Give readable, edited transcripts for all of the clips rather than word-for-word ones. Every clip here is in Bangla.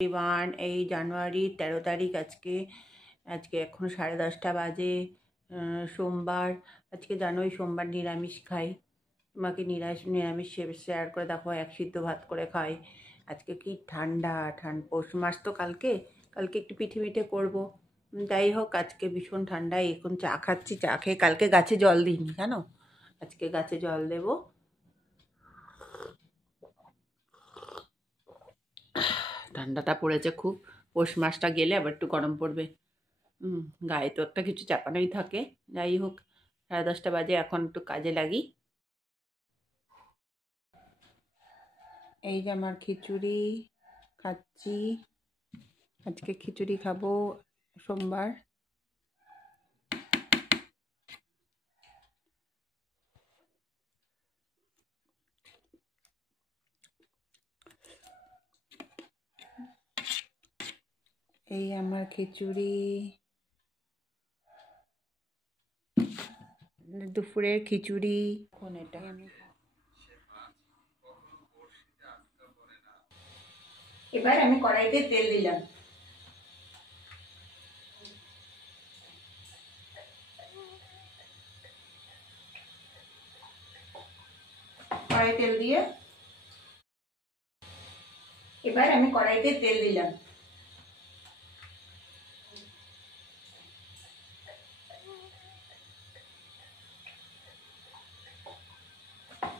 এভরিওয়ান, এই জানুয়ারির 13 তারিখ আজকে এখন 10:30 বাজে। সোমবার। আজকে জানোই সোমবার নিরামিষ খাই। তোমাকে নিরামিষ শেয়ার করে দেখো, এক সিদ্ধ ভাত করে খাই। আজকে কি ঠান্ডা পৌষ মাস তো, কালকে একটু পিঠে করবো। যাই হোক, আজকে ভীষণ ঠান্ডা। এখন চা খাচ্ছি, চা খেয়ে কালকে গাছে জল দিইনি জানো, আজকে গাছে জল দেবো। ঠান্ডাটা পড়েছে খুব। পৌষ মাসটা গেলে আবার একটু গরম পড়বে। গায়ে তো একটা কিছু চাপানোই থাকে। যাই হোক, 10:30 বাজে, এখন একটু কাজে লাগি। এই যে আমার খিচুড়ি খাচ্ছি, আজকে খিচুড়ি খাবো সোমবার। এই আমার খিচুড়ি, দুপুরের খিচুড়ি। কোন এটা? এবার আমি কড়াইতে তেল দিলাম। কড়াই তেল দিয়ে এবার আমি কড়াইতে তেল দিলাম।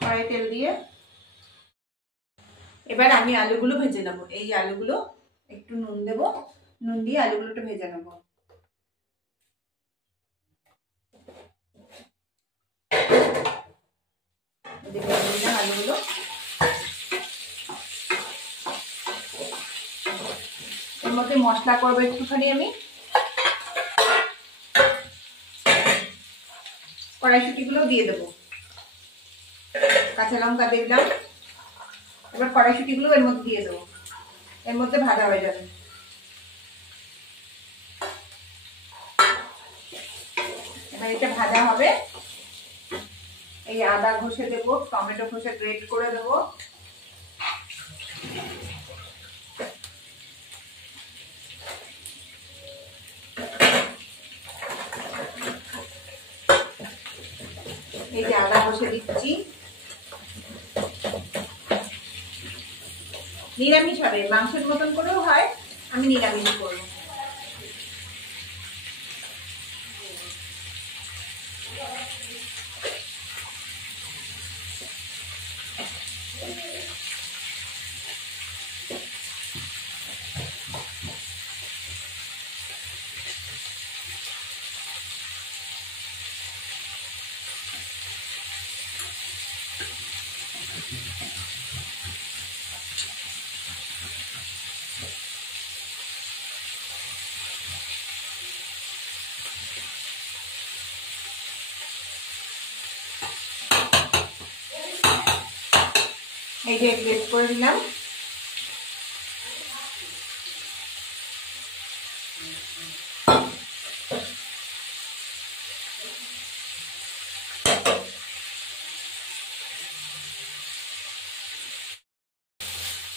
কড়াই তেল দিয়ে এবার আমি আলুগুলো ভেজে নেবো। এই আলুগুলো একটু নুন দেবো, নুন দিয়ে আলুগুলো একটু ভেজে নেবো। আলুগুলো এর মধ্যে মশলা করবো একটুখানি। আমি কড়াইশুঁটিগুলো দিয়ে দেবো, কাঁচা লঙ্কা দিলাম। এবার কড়াইশুঁটিগুলো এর মধ্যে দিয়ে দেবো, এর মধ্যে ভাজা হয়ে যাবে। এবার এটা ভাজা হবে। এই আদা ঘষে দেবো, টমেটো ঘষে গ্রেট করে দেবো। এই যে আদা ঘষে দিচ্ছি। নিরামিষ হবে, মাংসের মতন করেও হয়, আমি নিরামিষ করবো। এই যে গ্রেট করে দিলাম।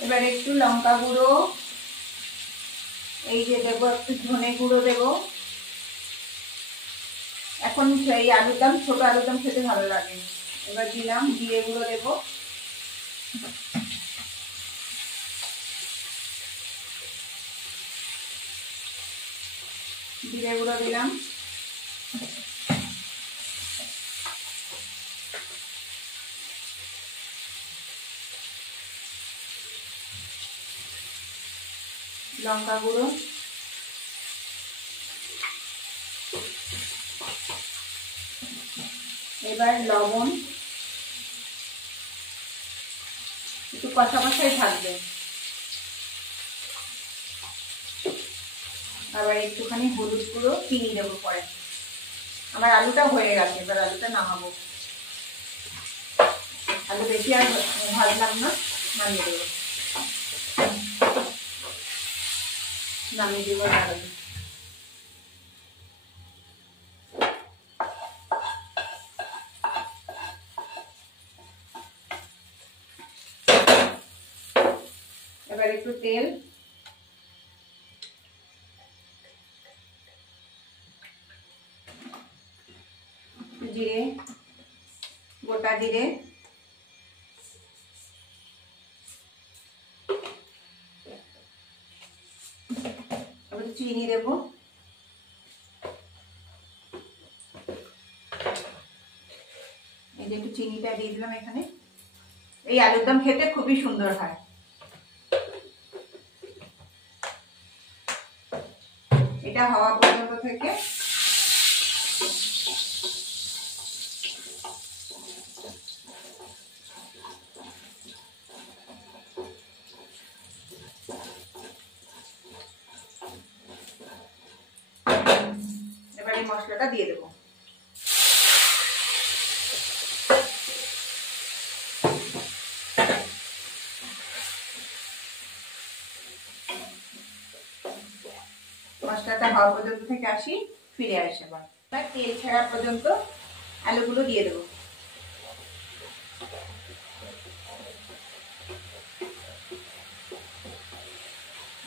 এবার একটু লঙ্কা গুঁড়ো, এই যে দেবো একটু ধনে গুঁড়ো দেবো। এখন এই আলুরদম, ছোট আলুরদম খেতে ভালো লাগে। এবার দিলাম জিরে গুঁড়ো দেবো, জিরে গুঁড়ো দিলাম। লঙ্কা গুঁড়ো, এবার লবণ, একটু কষা কষাই থাকবে। আবার একটুখানি হলুদ গুঁড়ো, চিনি দেবো পরে। আমার আলুটা হয়ে গেছে, এবার আলুটা নামাবো। আলু বেশি আর ভাজলাম না, নামিয়ে দেবো। নামিয়ে দেবো আলু। এবার একটু তেল, জিরে, গোটা জিরে, তারপরে চিনি দেব, এই যে একটু চিনিটা দিয়ে দিলাম এখানে। এই আলুর দম খেতে খুবই সুন্দর হয়। এটা হওয়া পর্যন্ত থেকে এবার এই মশলাটা দিয়ে দেবো। মশলাটা হওয়া পর্যন্ত থেকে আসি, ফিরে আসে আবার তেল ছাড়া পর্যন্ত আলুগুলো দিয়ে দেবো।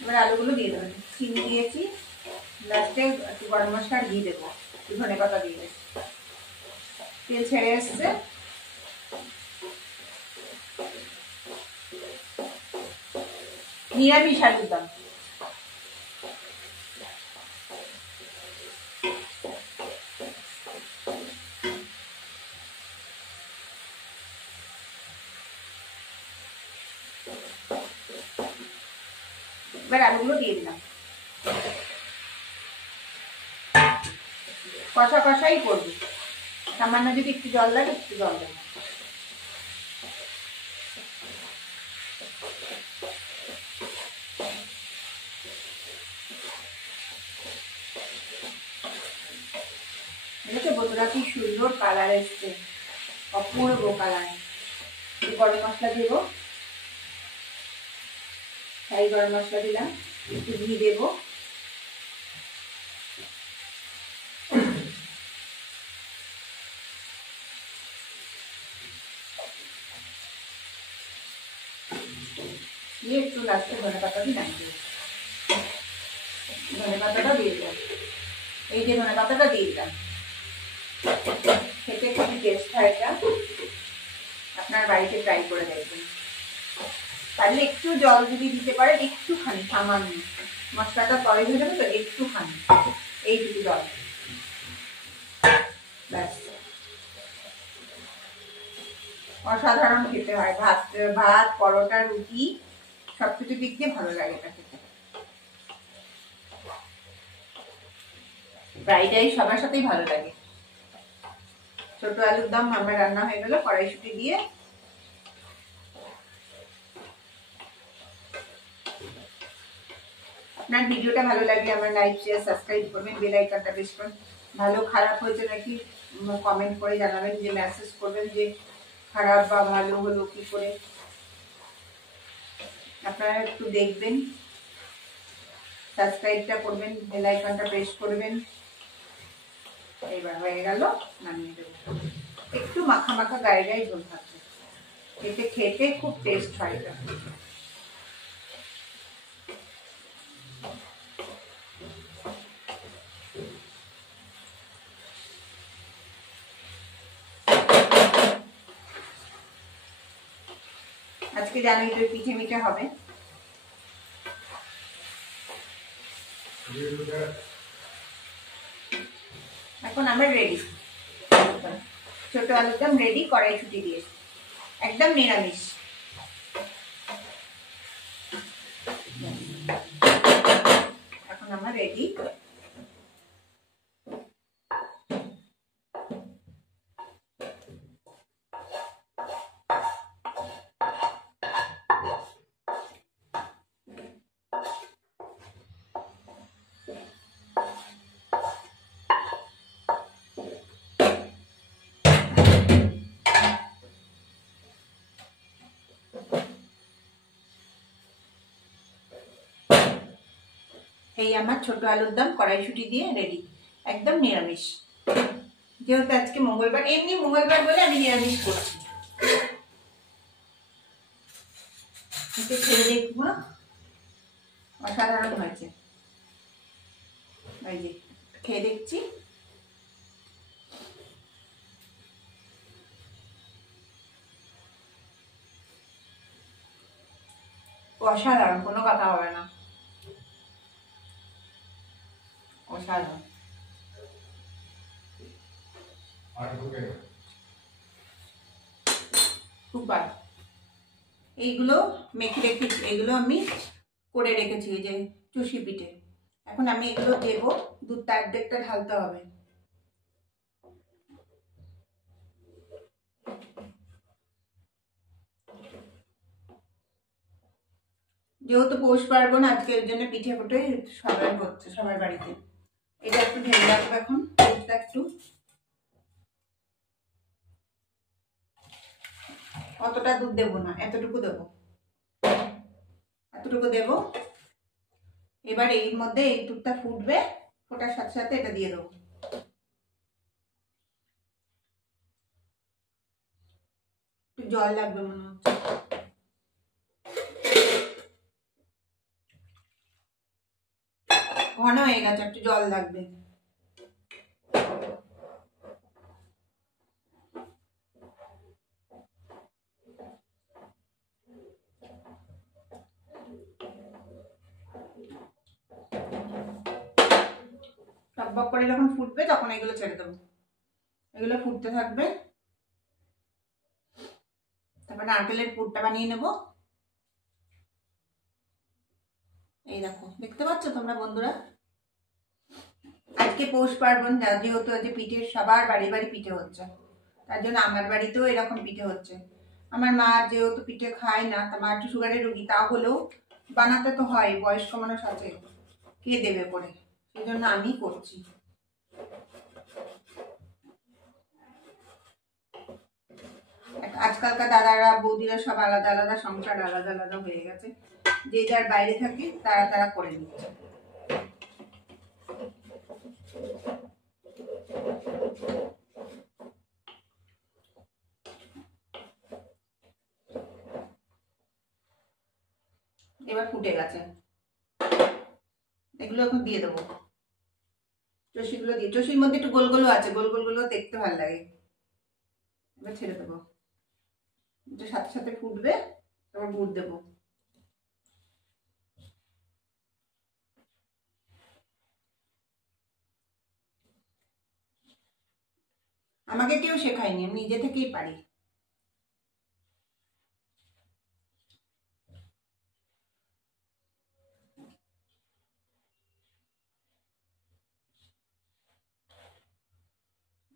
এবার আলুগুলো দিয়ে দেবেন। চিনি দিয়েছি, লাস্টে একটু গরম মশলা দিয়ে দেবো, একটু ধনে পাতা দিয়ে দেবো। তেল ছেড়ে এসছে, নিরামিষ আলুর দম। এবার আলুগুলো দিয়ে দিলাম, কষা কষাই করবো। সামান্য যদি একটু জল লাগে একটু জল দেবো। দেখেছো বন্ধুরা কি সুন্দর কালার এসছে, অপূর্ব কালার। গরম মশলা দেব, তাই গরম মশলা দিলাম, একটু ঘি দেব, দিয়ে একটু লাস্টে ধনে পাতা দিয়ে নামিয়ে দেবো। ধনে পাতাটা দিয়ে দিলাম, এই যে ধনে পাতাটা দিয়ে দিলাম। খেতে খুবই টেস্ট হয় এটা, আপনার বাড়িতে ট্রাই করে দেখবেন। পারলে একটু জল যদি দিতে পারে, একটুখানি সামান্য, মশলাটা তলে হয়ে যাবে তো, একটুখানি এইটুকু জল, ব্যাস। অসাধারণ খেতে হয়, ভাত ভাত পরোটা রুটি সবকিছু দিক দিয়ে ভালো লাগে এটা খেতে। ফ্রাইড রাইস সবার সাথেই ভালো লাগে। ছোট আলুর দম আমার রান্না হয়ে গেল কড়াইশুঁটি দিয়ে। আপনার ভিডিওটা ভালো লাগলে আমার লাইক শেয়ার সাবস্ক্রাইব করবেন, বেল আইকনটা প্রেস করুন। ভালো খারাপ হয়েছে নাকি কমেন্ট করে জানাবেন, যে মেসেজ করবেন যে খারাপ বা ভালো হলো কি করে। আপনারা একটু দেখবেন, সাবস্ক্রাইবটা করবেন, বেল আইকনটা প্রেস করবেন। এবার হয়ে গেল, নামিয়ে দেবো। একটু মাখা মাখা গায়ে গায়ে ঝোল থাকবে, এতে খেতে খুব টেস্ট হয় এটা। আজকে জানোই তো পিঠে মিঠে হবে। এখন আমরা রেডি, ছোট আলুর দম রেডি, কড়াইশুঁটি দিয়ে, একদম নিরামিষ। এখন আমরা রেডি। এই আমার ছোট আলুর দম কড়াইশুঁটি দিয়ে রেডি, একদম নিরামিষ। যেহেতু আজকে মঙ্গলবার, এমনি মঙ্গলবার বলে আমি নিরামিষ করছি। খেয়ে দেখবো, অসাধারণ হয়েছে। এই যে খেয়ে দেখছি, অসাধারণ, কোনো কথা হবে না, অসাধারণ। সুপার। এইগুলো মেখে রেখেছি, এগুলো আমি করে রেখেছি, এই যে চুষি পিঠে। এখন আমি এগুলো দেবো, দুধটা অর্ধেকটা ঢালতে হবে। যেহেতু পৌষ পার্বণ আজকে, এর জন্য পিঠে পুঠে সবাই হচ্ছে, সবার বাড়িতে। এটা একটু ঢেলে রাখবো এখন, দুধটা একটু, অতটা দুধ দেবো না, এতটুকু দেবো, এতটুকু দেবো। এবার এর মধ্যে এই দুধটা ফুটবে, ফোটার সাথে সাথে এটা দিয়ে দেবো। একটু জল লাগবে মনে হচ্ছে, ঘন হয়ে গেছে, একটু জল লাগবে। টকবক করে যখন ফুটবে তখন এগুলো ছেড়ে দেবো, এগুলো ফুটতে থাকবে। তারপর নারকেলের পুরটা বানিয়ে নেব। এই দেখো, দেখতে পাচ্ছ তোমরা বন্ধুরা, আজকে পৌষ পার্বণ, যেহেতু আজকে পিঠে সবার বাড়ি বাড়ি পিঠে হচ্ছে, তার জন্য আমার বাড়িতেও এরকম পিঠে হচ্ছে। আমার মা যেহেতু পিঠে খায় না, তা মা একটু সুগারের রুগী, তা হলেও বানাতে তো হয়, বয়স্ক মানুষ আছে, কে দেবে করে, সেই জন্য আমি করছি। আজকালকার দাদারা বৌদিরা সব আলাদা আলাদা সংসার, আলাদা আলাদা হয়ে গেছে, যে যার বাইরে থাকে তারা তারা করে নিচ্ছে। এবার ফুটে গেছে, এগুলো এখন দিয়ে দেবো, চষিগুলো দিয়ে, চষির মধ্যে একটু গোল গোলও আছে, গোল গোলগুলো দেখতে ভালো লাগে। এবার ছেড়ে দেবো, এটা সাথে সাথে ফুটবে, তারপর গুড় দেবো। আমাকে কেউ শেখায়নি, আমি নিজে থেকেই পারি।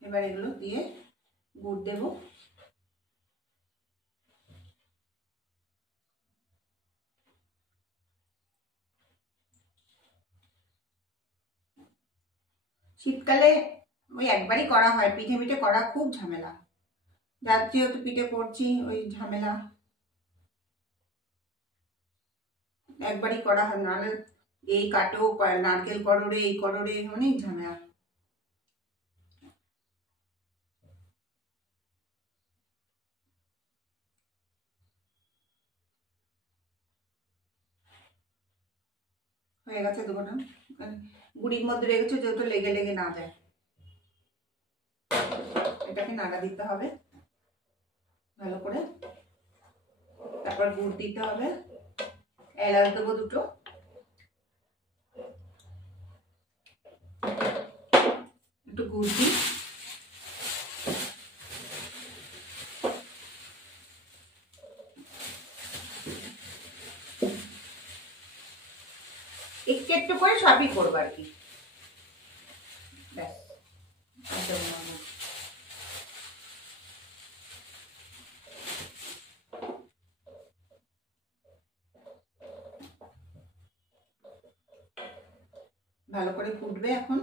এবার এগুলো দিয়ে গুড় দেবো। শীতকালে ওই একবারই করা হয়, পিঠে পিঠে করা খুব ঝামেলা, যার যেহেতু পিঠে করছি ওই ঝামেলা, একবারই করা হয়, নাহলে এই কাটো, নারকেল করো রে, এই করো রে, অনেক ঝামেলা। হয়ে গেছে দুটো, গুড়ির মধ্যে রেখেছো যেহেতু লেগে লেগে না যায়, এটাকে নাড়া দিতে হবে ভালো করে। তারপর গুড় দিতে হবে, এলাচ দেবো দুটো, একটু গুড় দিই, একটু একটু করে সবই করবো আর কি, ব্যাস। ভালো করে ফুটবে এখন,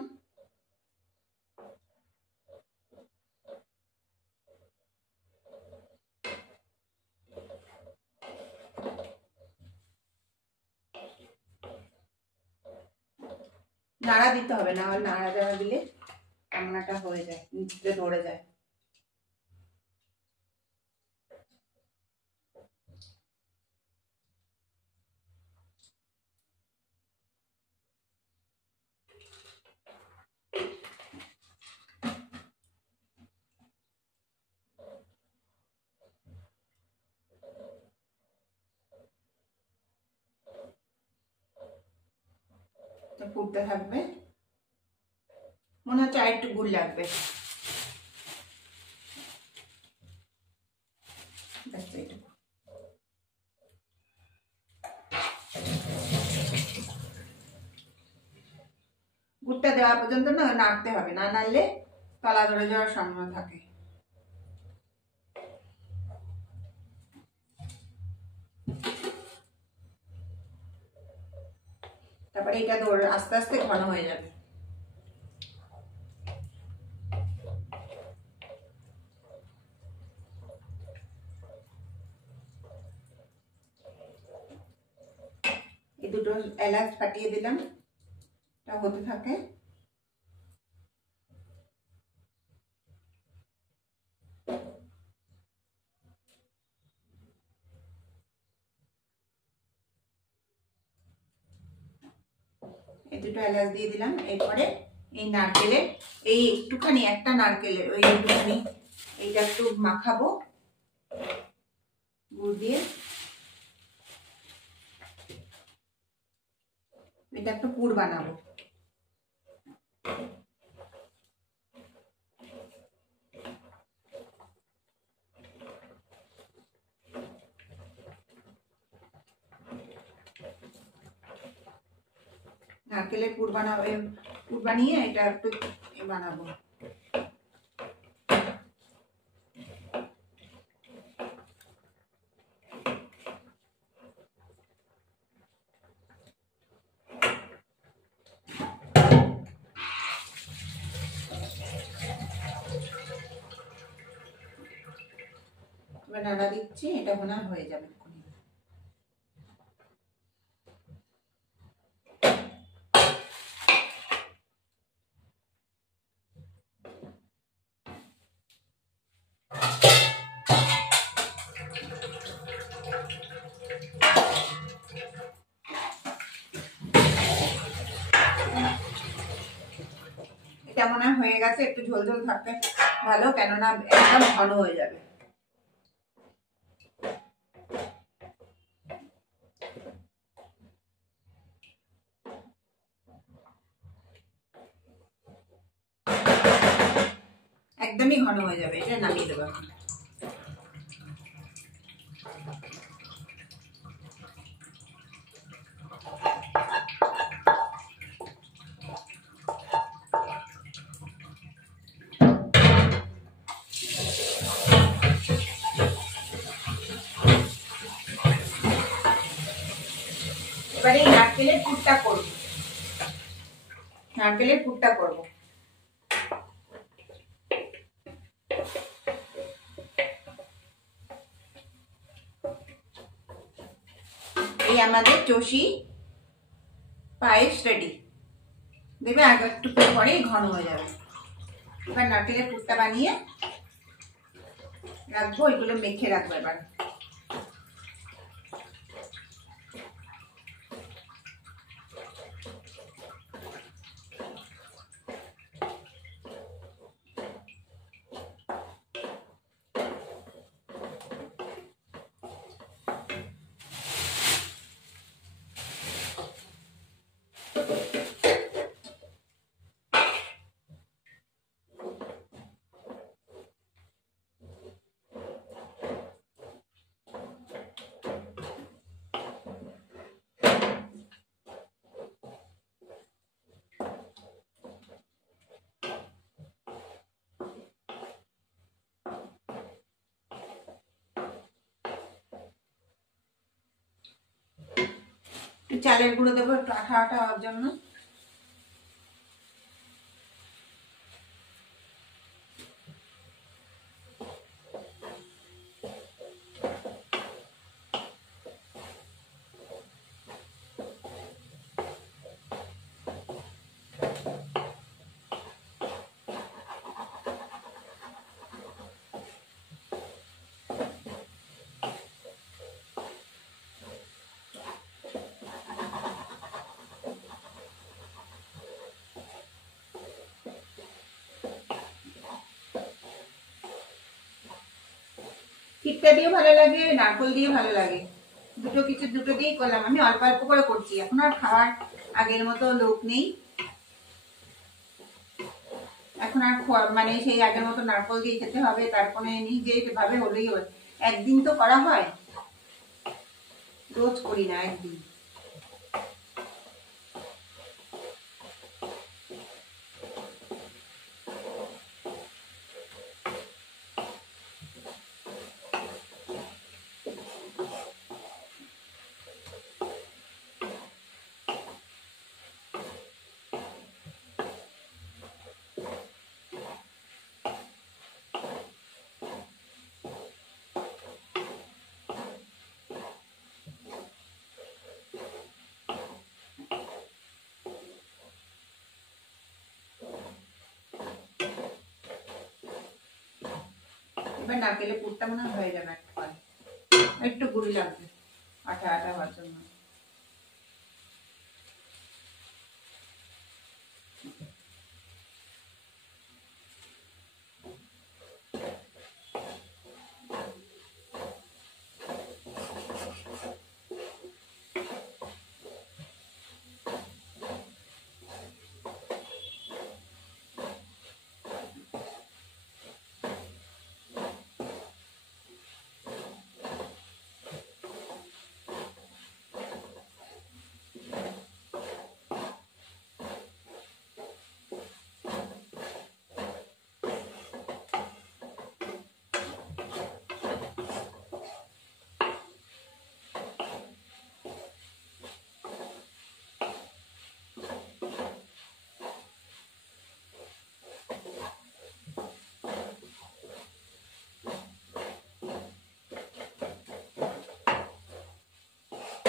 নাড়া দিতে হবে, না হলে নাড়া দেওয়া দিলে রান্নাটা হয়ে যায়, নিচে ধরে যায়। ফুটতে থাকবে। মনে হচ্ছে আর একটু গুড় লাগবে। গুড়টা দেওয়া পর্যন্ত না নাড়তে হবে, না নাড়লে তলা ধরে যাওয়ার সম্ভাবনা থাকে। তারপরে এটা আস্তে আস্তে ঘন হয়ে যাবে। এই দুটো এলাচ ফাটিয়ে দিলাম, এটা হতে থাকে। এই দুটো এলাচ দিয়ে দিলাম। এরপরে এই নারকেলের এই একটুখানি, একটা নারকেলের ওই একটুখানি এইটা একটু মাখাবো গুড় দিয়ে। এটা একটু পুর বানাবো। নারকেলের পুর বানাবো, পুর বানিয়ে এটা একটু বানাবো। নাড়া দিচ্ছি, এটা মনে হয়ে যাবে। এটা মনে হয়ে গেছে, একটু ঝোল ঝোল থাকবে ভালো, কেননা একদম ঘন হয়ে যাবে। একদমই ঘন হয়ে যাবে, এটা নামিয়ে দেবো। এবারে নারকেলের পুরটা করব, নারকেলের পুরটা করব। এই আমাদের চষি পায়েস রেডি। দেখবে আর একটু পরে ঘন হয়ে যাবে। এবার নারকেলের পুরটা বানিয়ে রাখবো, এগুলো মেখে রাখবো। এবার চালের গুঁড়ো দেবো একটু আঠা আঠা হওয়ার জন্য। টিক্কা দিয়ে ভালো লাগে, নারকেল দিয়ে ভালো লাগে, দুটো দিয়েই করলাম। আমি অল্প অল্প করে করছি, এখন আর খাওয়ার আগের মতো লোক নেই এখন, আর মানে সেই আগের মতো নারকল দিয়ে খেতে হবে, তারপরে নিজে ভাবে হলেই হবে। একদিন তো করা হয়, রোজ করি না, একদিন। এবার নারকেলের পুরটা মনে হয়ে যাবে, একটু গুঁড়ি লাগবে আঠা আঠা হওয়ার জন্য।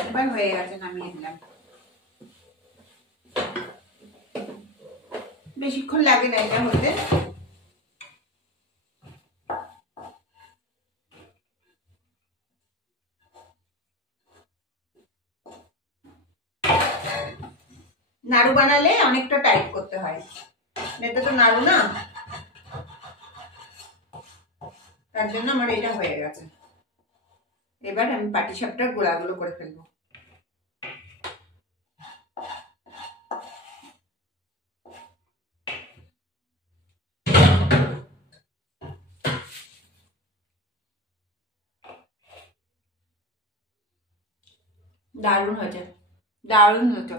এবার হয়ে গেছে, নামিয়ে দিলাম। বেশিক্ষণ লাগে না এটা হতে। নাড়ু বানালে অনেকটা টাইট করতে হয়, এটা তো নাড়ু না, তার জন্য আমার এটা হয়ে গেছে। এবার আমি পাটিসাপটার গোলাগুলো করে ফেলবো। দারুণ হয়েছে, দারুণ হয়েছে।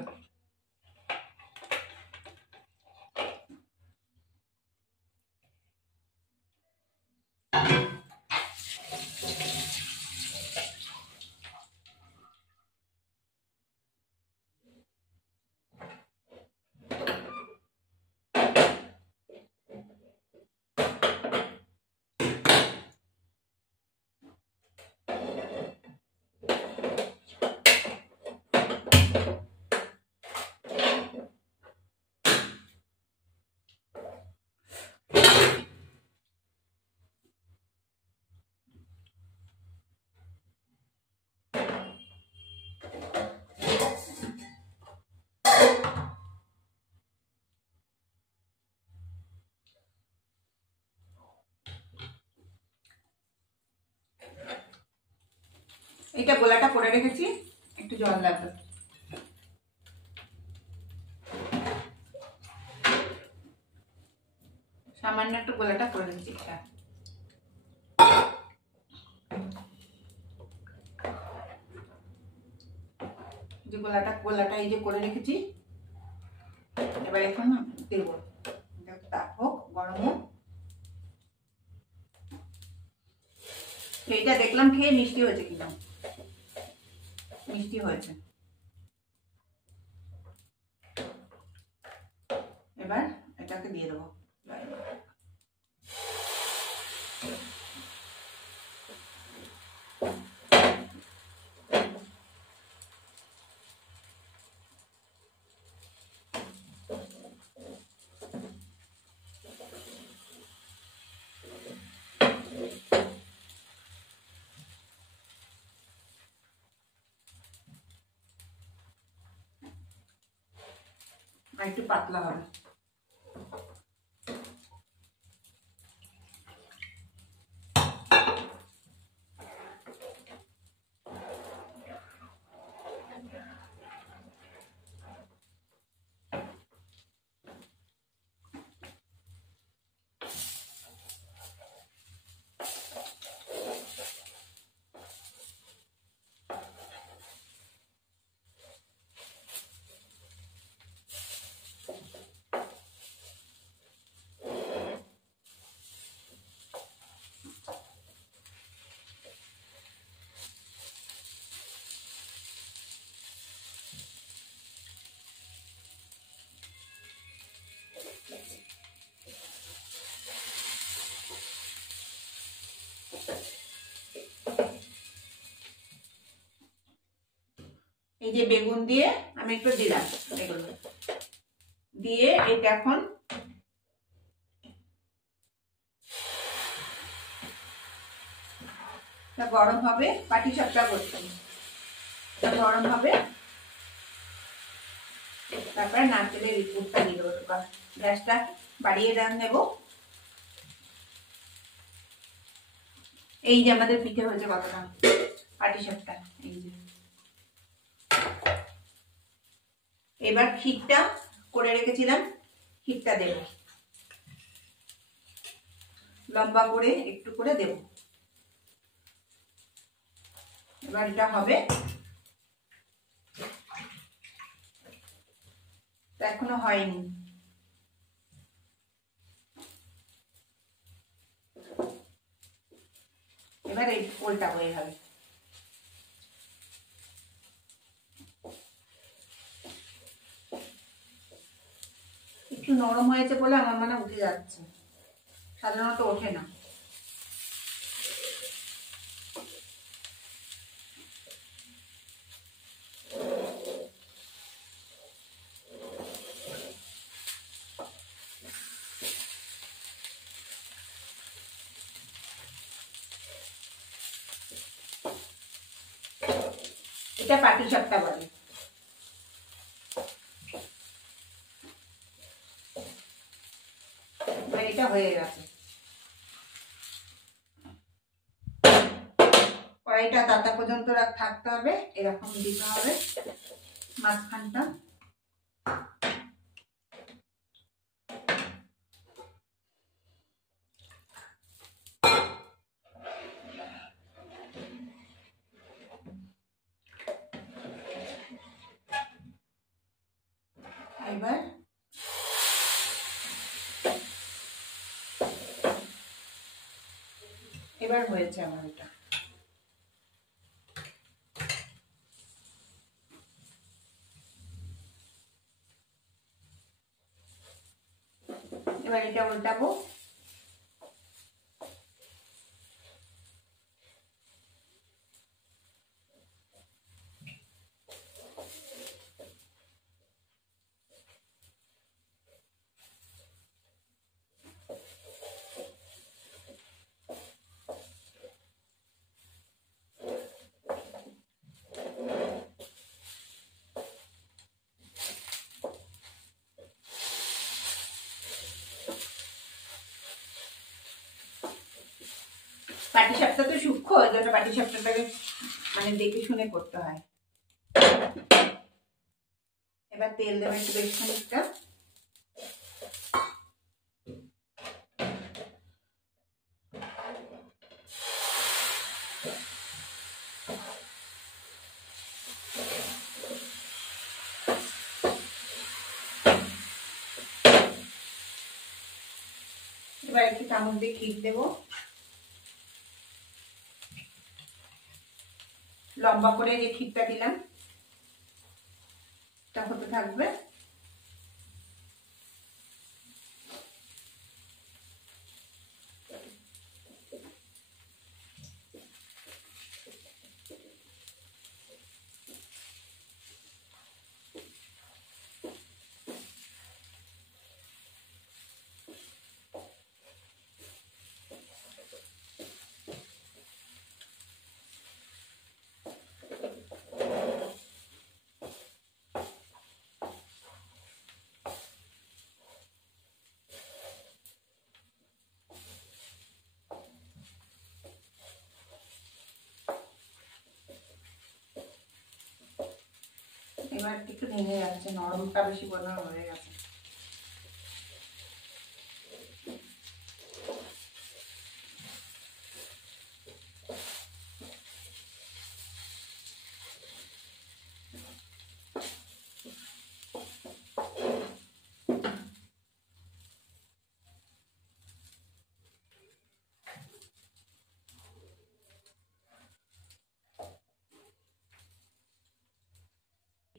এটা গোলাটা করে রেখেছি, একটু জল লাগবে, সামান্য একটু গোলাটা করে রেখেছি। যে গোলাটা এই যে করে রেখেছি, এবার এখন দেবো, তাপ হোক, গরম হোক। এইটা দেখলাম খেয়ে মিষ্টি হয়েছে কিনা, মিষ্টি হয়েছে। এবার এটাকে দিয়ে দেবো। আর একটু পাতলা হবে। এই যে বেগুন দিয়ে আমি একটু দিলাম, এগুলো দিয়ে এটা এখন গরম হবে। পাটিসাপটা করতে গরম হবে, তারপরে নারকেলের পুরটা দিয়ে দেবো। গ্যাসটা বাড়িয়ে নেব। এই যে আমাদের পিঠে হয়েছে কতটা, পাটিসাপটা। এই যে এবার ক্ষীরটা করে রেখেছিলাম, ক্ষীরটা দেব, লম্বা করে একটু করে দেব। এবার এটা হবে, এখনো হয়নি। এবার এই পোলটাবো এইভাবে। একটু নরম হয়েছে বলে আমার মনে উঠে যাচ্ছে, সাধারণত ওঠে না। এটা পাটিসাপটা বলে। এটা হয়ে গেছে। কড়াইটা তাতা পর্যন্ত থাকতে হবে, এরকম দিতে হবে মাঝখানটা। এবার হয়েছে আমার এটা। এবার এটা উল্টাবো। পাটিসাপটা তো সূক্ষ্ম, ওই জন্য পাটিসাপটাটাকে মানে দেখে শুনে করতে হয়। এবার তেল দেবো একটু বেশি খানিকটা। এবার একটু চামচ দিয়ে ক্ষীর দেবো, লম্বা করে যে ক্ষীরটা দিলাম তা হতে থাকবে। এবার একটু ভেঙে যাচ্ছে, নরমটা বেশি পরিমাণ হয়ে গেছে।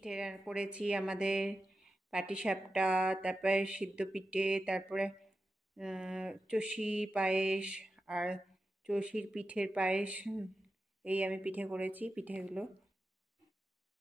পিঠে করেছি আমাদের পাটিসাপটা, তারপরে সিদ্ধ পিঠে, তারপরে চষি পায়েস আর চষির পিঠের পায়েস। এই আমি পিঠে করেছি, পিঠেগুলো